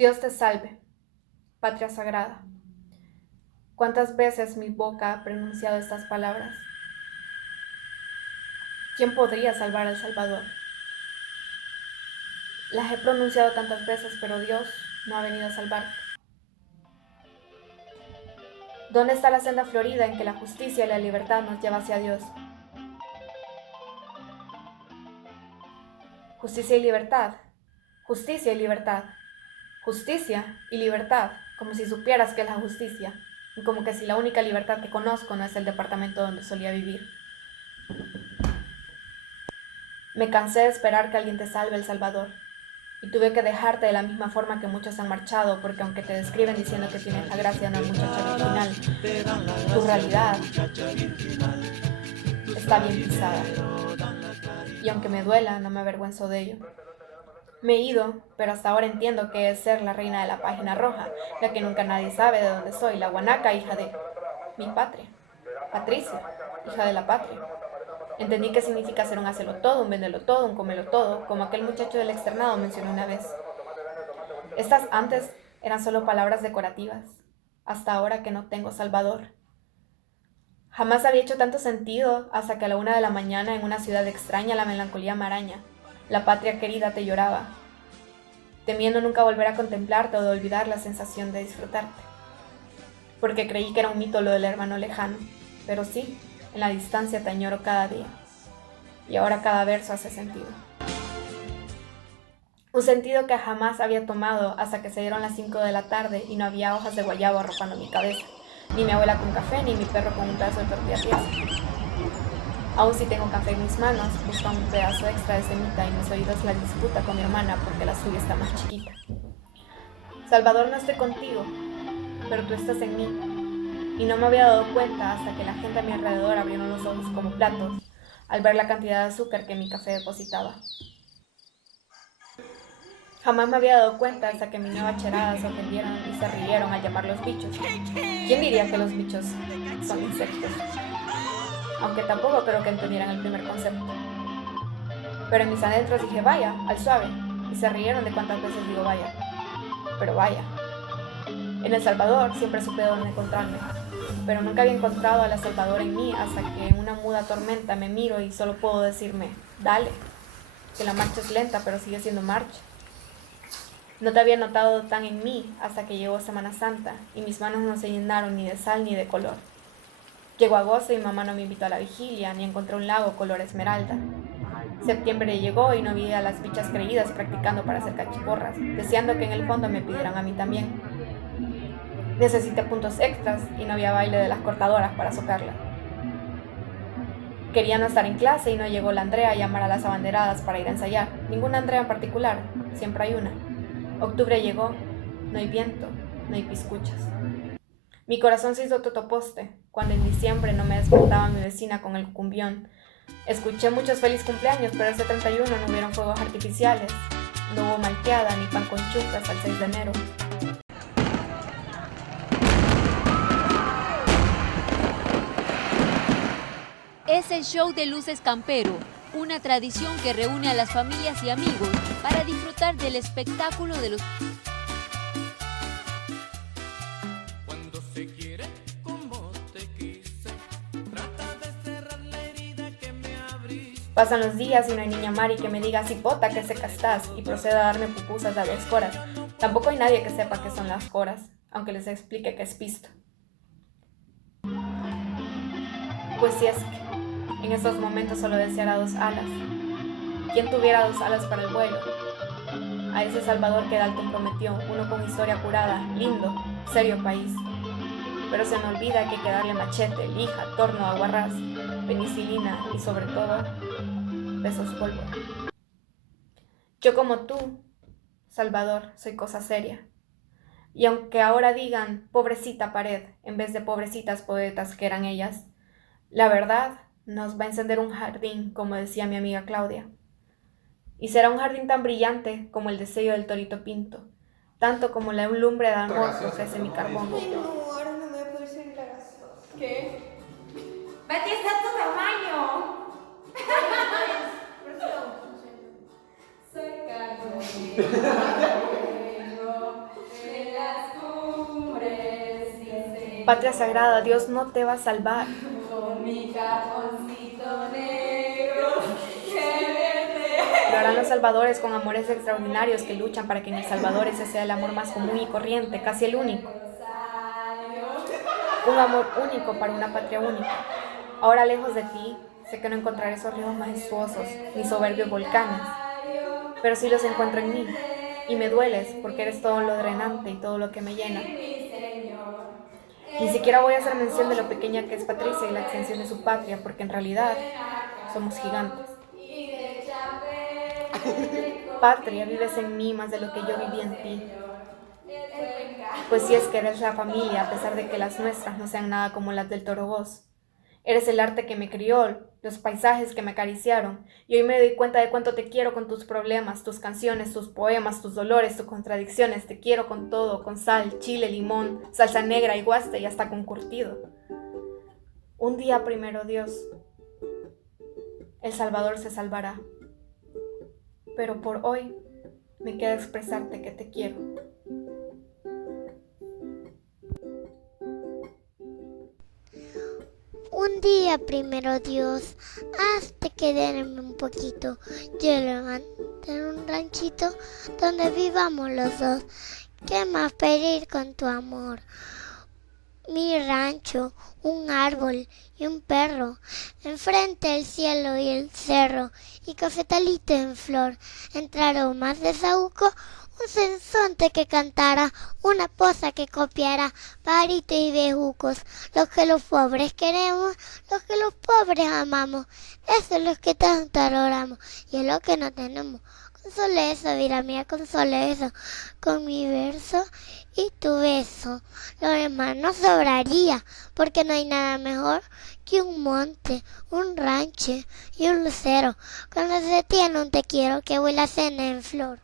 Dios te salve, patria sagrada. ¿Cuántas veces mi boca ha pronunciado estas palabras? ¿Quién podría salvar a El Salvador? Las he pronunciado tantas veces, pero Dios no ha venido a salvarte. ¿Dónde está la senda florida en que la justicia y la libertad nos lleva hacia Dios? Justicia y libertad, justicia y libertad, justicia y libertad, como si supieras qué es la justicia, y como que si la única libertad que conozco no es el departamento donde solía vivir. Me cansé de esperar que alguien te salve El Salvador, y tuve que dejarte de la misma forma que muchos han marchado, porque aunque te describen diciendo que tienes la gracia de una muchacha virginal, tu realidad está bien pisada. Y aunque me duela, no me avergüenzo de ello. Me he ido, pero hasta ahora entiendo que es ser la reina de la página roja, la que nunca nadie sabe de dónde soy, la guanaca, hija de mi patria, Patricia, hija de la patria. Entendí qué significa ser un hacelo todo, un vendelo todo, un comelo todo, como aquel muchacho del externado mencionó una vez. Estas antes eran solo palabras decorativas, hasta ahora que no tengo Salvador. Jamás había hecho tanto sentido hasta que a la 1 de la mañana en una ciudad extraña la melancolía me araña. La patria querida te lloraba, temiendo nunca volver a contemplarte o de olvidar la sensación de disfrutarte. Porque creí que era un mito lo del hermano lejano, pero sí, en la distancia te añoro cada día. Y ahora cada verso hace sentido. Un sentido que jamás había tomado hasta que se dieron las 5 de la tarde y no había hojas de guayabo arropando mi cabeza, ni mi abuela con café, ni mi perro con un pedazo de tortilla tiesa. Aún si tengo café en mis manos, busco un pedazo extra de semita y mis oídos la disputa con mi hermana porque la suya está más chiquita. Salvador, no estoy contigo, pero tú estás en mí. Y no me había dado cuenta hasta que la gente a mi alrededor abrieron los ojos como platos al ver la cantidad de azúcar que mi café depositaba. Jamás me había dado cuenta hasta que mi nueva cherada se ofendieron y se rieron al llamarlos bichos. ¿Quién diría que los bichos son insectos? Aunque tampoco creo que entendieran el primer concepto. Pero en mis adentros dije vaya, al suave, y se rieron de cuántas veces digo vaya. Pero vaya. En El Salvador siempre supe dónde encontrarme, pero nunca había encontrado a la Salvador en mí hasta que en una muda tormenta me miro y solo puedo decirme, dale, que la marcha es lenta pero sigue siendo marcha. No te había notado tan en mí hasta que llegó Semana Santa y mis manos no se llenaron ni de sal ni de color. Llegó agosto y mamá no me invitó a la vigilia ni encontré un lago color esmeralda. Septiembre llegó y no vi a las bichas creídas practicando para hacer cachiporras, deseando que en el fondo me pidieran a mí también. Necesité puntos extras y no había baile de las cortadoras para socarla. Quería no estar en clase y no llegó la Andrea a llamar a las abanderadas para ir a ensayar. Ninguna Andrea en particular, siempre hay una. Octubre llegó, no hay viento, no hay piscuchas. Mi corazón se hizo totoposte cuando en diciembre no me despertaba mi vecina con el cumbión. Escuché muchos feliz cumpleaños, pero ese 31 no hubieron fuegos artificiales. No hubo malteada ni pan con chupe hasta el 6 de enero. Es el show de luces campero, una tradición que reúne a las familias y amigos para disfrutar del espectáculo de los... Pasan los días y no hay niña Mari que me diga cipota que seca estás y proceda a darme pupusas a 2 coras. Tampoco hay nadie que sepa qué son las coras, aunque les explique qué es pisto. Pues si es que en estos momentos solo deseara 2 alas. ¿Quién tuviera 2 alas para el vuelo? A ese Salvador que Dalton prometió, uno con historia curada, lindo, serio país. Pero se me olvida que hay que darle machete, lija, torno, aguarrás, penicilina y sobre todo, besos pólvora. Yo como tú, Salvador, soy cosa seria. Y aunque ahora digan pobrecita pared en vez de pobrecitas poetas que eran ellas, la verdad nos va a encender un jardín, como decía mi amiga Claudia. Y será un jardín tan brillante como el destello del torito pinto, tanto como la lumbre de amor que ofrece mi carbón. Ay, no, ahora no me voy a poder ser la gaseosa. ¿Qué? Betty, está a tu tamaño. Soy Carlos. Patria sagrada, Dios no te va a salvar. Con mi cajoncito negro, que verde. Lo harán los salvadores con amores extraordinarios que luchan para que en El Salvador ese sea el amor más común y corriente, casi el único. Un amor único para una patria única. Ahora lejos de ti, sé que no encontraré esos ríos majestuosos, ni soberbios volcanes, pero sí los encuentro en mí, y me dueles porque eres todo lo drenante y todo lo que me llena. Ni siquiera voy a hacer mención de lo pequeña que es Patricia y la extensión de su patria, porque en realidad somos gigantes. Patria, vives en mí más de lo que yo viví en ti. Pues si es que eres la familia, a pesar de que las nuestras no sean nada como las del Toroboz. Eres el arte que me crió, los paisajes que me acariciaron, y hoy me doy cuenta de cuánto te quiero con tus problemas, tus canciones, tus poemas, tus dolores, tus contradicciones. Te quiero con todo, con sal, chile, limón, salsa negra y guaste y hasta con curtido. Un día, primero Dios, El Salvador se salvará. Pero por hoy me queda expresarte que te quiero. Un día, primero Dios, hazte quererme un poquito. Yo levanté en un ranchito donde vivamos los dos. ¿Qué más pedir con tu amor? Mi rancho, un árbol y un perro, enfrente el cielo y el cerro, y cafetalito en flor, entre aromas de saúco, un sensonte que cantara, una poza que copiara, parito y bejucos, lo que los pobres queremos, lo que los pobres amamos, eso es lo que tanto adoramos, y es lo que no tenemos. Console eso, vida mía, console eso, con mi verso y tu beso. Lo demás no sobraría, porque no hay nada mejor que un monte, un rancho y un lucero. Cuando se tiene un te quiero que vuela cena en flor.